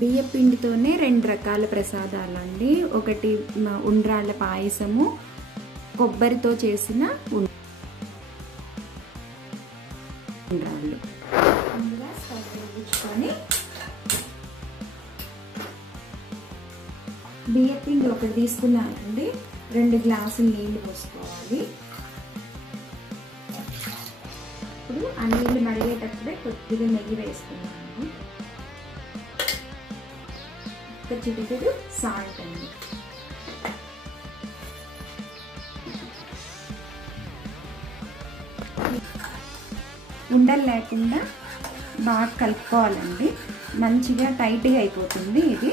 బియ్య పిండితోనే 2 రకాల ప్రసాదాలండి. ఒకటి ఉండ్రాళ్ళ పాయసము, కొబ్బరితో చేసిన ఉండ్రాళ్ళు. ముందుగా స్టవ్ వెలిగించుకొని బియ్య పిండి ఒకటి తీసుకున్నానండి. 2 గ్లాసులు నీళ్లు పోసుకోవాలి. ఇప్పుడు ఆ నీళ్లు మరిగేటప్పుడే కొద్దిగా నెయ్యి వేసుకున్నాను. ఒక చిటికెడు సాల్ట్ అండి. ఉండలు లేకుండా బాగా కలుపుకోవాలండి. మంచిగా టైట్గా అయిపోతుంది. ఇది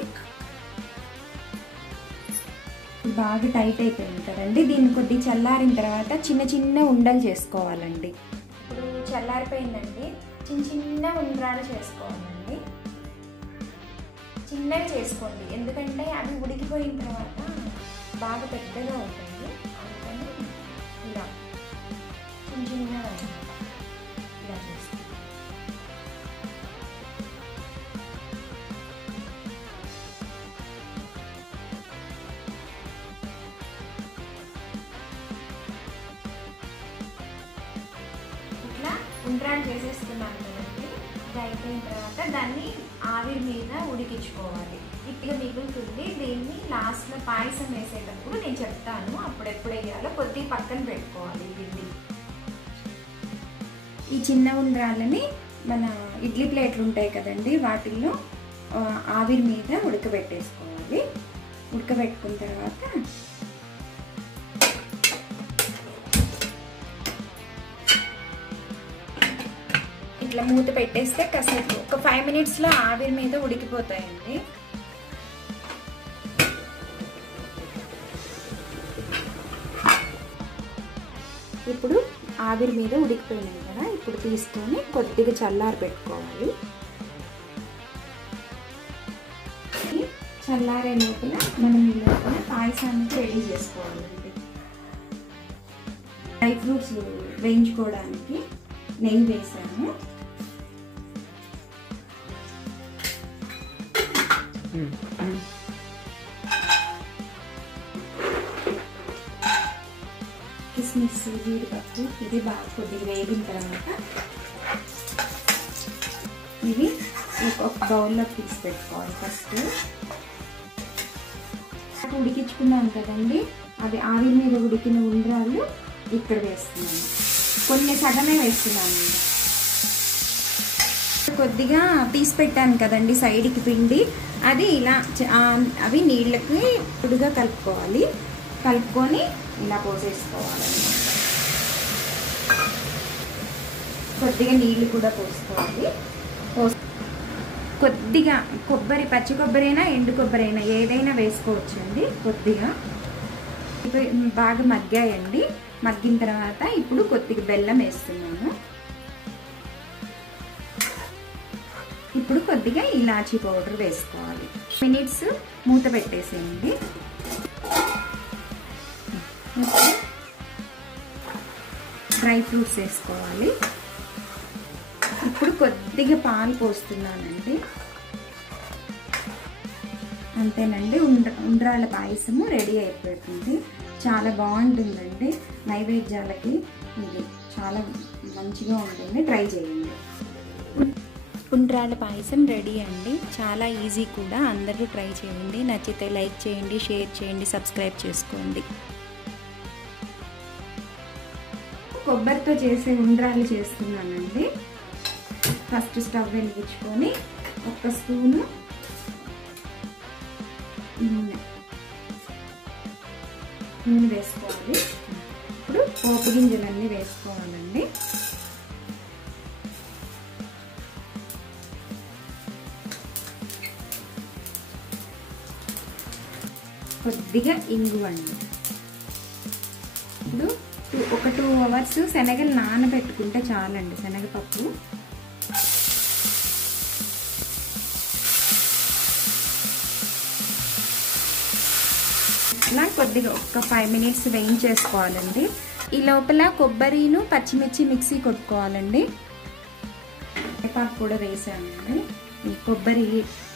బాగా టైట్ అయిపోయింది కదండి. దీన్ని కొద్దిగా చల్లారిన తర్వాత చిన్న చిన్న ఉండలు చేసుకోవాలండి. ఇప్పుడు చల్లారిపోయిందండి. చిన్న ఉండ్రాలు చేసుకోవాలండి. చిన్నగా చేసుకోండి, ఎందుకంటే అవి ఉడికిపోయిన తర్వాత బాగా పెద్దగా ఉంటాయి. అందుకని ఇలా చిన్నగా ఇలా చేసుకోండి. ఇట్లా ఉండ్రాలు చేసేసుకున్నాను కదండి. ఇది అయిపోయిన తర్వాత దాన్ని ఆవిరి మీద ఉడికించుకోవాలి. ఇట్లా మిగులుతుంది. దీన్ని లాస్ట్లో పాయసం వేసేటప్పుడు నేను చెప్తాను, అప్పుడెప్పుడు వేయాలో కొద్దిగా పక్కన పెట్టుకోవాలి. ఇది ఈ చిన్న ఉండ్రాలని మన ఇడ్లీ ప్లేట్లు ఉంటాయి కదండి, వాటిల్లో ఆవిరి మీద ఉడకబెట్టేసుకోవాలి. ఉడకబెట్టుకున్న తర్వాత ఇట్లా మూత పెట్టేస్తే కాసేపు ఒక 5 మినిట్స్లో ఆవిరి మీద ఉడికిపోతాయండి. ఇప్పుడు ఆవిరి మీద ఉడికిపోయినాయి కదా, ఇప్పుడు తీసుకొని కొద్దిగా చల్లారి పెట్టుకోవాలి. చల్లారే లోపల మనం ఈ లోపల పాయసాన్ని రెడీ చేసుకోవాలండి. డ్రై ఫ్రూట్స్ వేయించుకోవడానికి నెయ్యి వేసాము. కిస్మిస్, జీడిపప్పు ఇది బాగా కొద్దిగా వేగిన తర్వాత ఇవి ఒక బౌల్లో తీసి పెట్టుకోవాలి. ఫస్ట్ ఉడికించుకున్నాం కదండి, అది ఆవిరి మీద ఉడికిన ఉండ్రాలు ఇక్కడ వేస్తున్నాను. కొన్ని సగమే వేస్తున్నాను. కొద్దిగా తీసి పెట్టాను కదండి సైడ్కి పిండి, అది ఇలా అవి నీళ్ళకి పొడిగా కలుపుకోవాలి. కలుపుకొని ఇలా పోసేసుకోవాలన్నమాట. కొద్దిగా నీళ్ళు కూడా పోసుకోవాలి. కొద్దిగా కొబ్బరి, పచ్చి కొబ్బరి అయినా ఎండు కొబ్బరి అయినా ఏదైనా వేసుకోవచ్చండి. కొద్దిగా బాగా మగ్గాయండి. మగ్గిన తర్వాత ఇప్పుడు కొద్దిగా బెల్లం వేస్తున్నాను. ఇప్పుడు కొద్దిగా ఇలాచీ పౌడర్ వేసుకోవాలి. మినిట్స్ మూత పెట్టేసేయండి. డ్రై ఫ్రూట్స్ వేసుకోవాలి. ఇప్పుడు కొద్దిగా పాలు పోస్తున్నానండి. అంతేనండి, ఉండ్రాళ్ళ పాయసము రెడీ అయిపోతుంది. చాలా బాగుంటుందండి. నైవేద్యాలకి ఇది చాలా మంచిగా ఉంటుంది. ట్రై చేయండి. ఉండ్రాళ్ళ పాయసం రెడీ అండి. చాలా ఈజీ కూడా. అందరూ ట్రై చేయండి. నచ్చితే లైక్ చేయండి, షేర్ చేయండి, సబ్స్క్రైబ్ చేసుకోండి. కొబ్బరితో చేసే ఉండ్రాళ్ళు చేస్తున్నానండి. ఫస్ట్ స్టవ్ వెలిగించుకొని 1 స్పూను నూనె వేసుకోవాలి. ఇప్పుడు పోపు గింజలన్నీ వేసుకోవాలండి. కొద్దిగా ఇంగువండి. ఇప్పుడు ఒక 2 అవర్స్ శనగలు నానబెట్టుకుంటే చాలండి. శనగపప్పు ఇలా కొద్దిగా ఒక 5 మినిట్స్ వేయించేసుకోవాలండి. ఈ లోపల కొబ్బరిను పచ్చిమిర్చి మిక్సీ కొట్టుకోవాలండి. కరివేపాకు కూడా వేసానండి. ఈ కొబ్బరి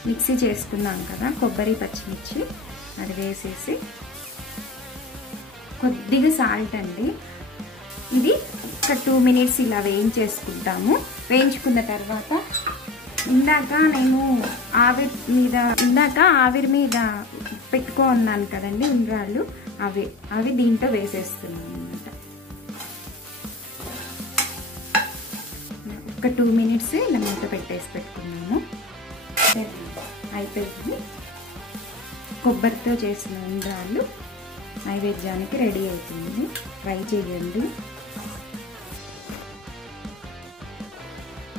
మిక్సీ చేసుకున్నాం కదా, కొబ్బరి పచ్చిమిర్చి అది వేసేసి కొద్దిగా సాల్ట్ అండి. ఇది ఒక 2 మినిట్స్ ఇలా వేయించేసుకుంటాము. వేయించుకున్న తర్వాత ఇందాక ఆవిరి మీద పెట్టుకో ఉన్నాను కదండి ఉండ్రాళ్ళు, అవి దీంట్లో వేసేస్తున్నాను అన్నమాట. ఒక 2 మినిట్స్ ఇలా మూత పెట్టేసి పెట్టుకున్నాము. అయిపోయింది. కొబ్బరితో చేసిన ఉండ్రాళ్ళు నైవేద్యానికి రెడీ అవుతుంది. ట్రై చేయండి.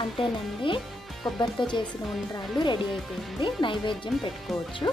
అంతేనండి, కొబ్బరితో చేసిన ఉండ్రాళ్ళు రెడీ అయిపోయింది. నైవేద్యం పెట్టుకోవచ్చు.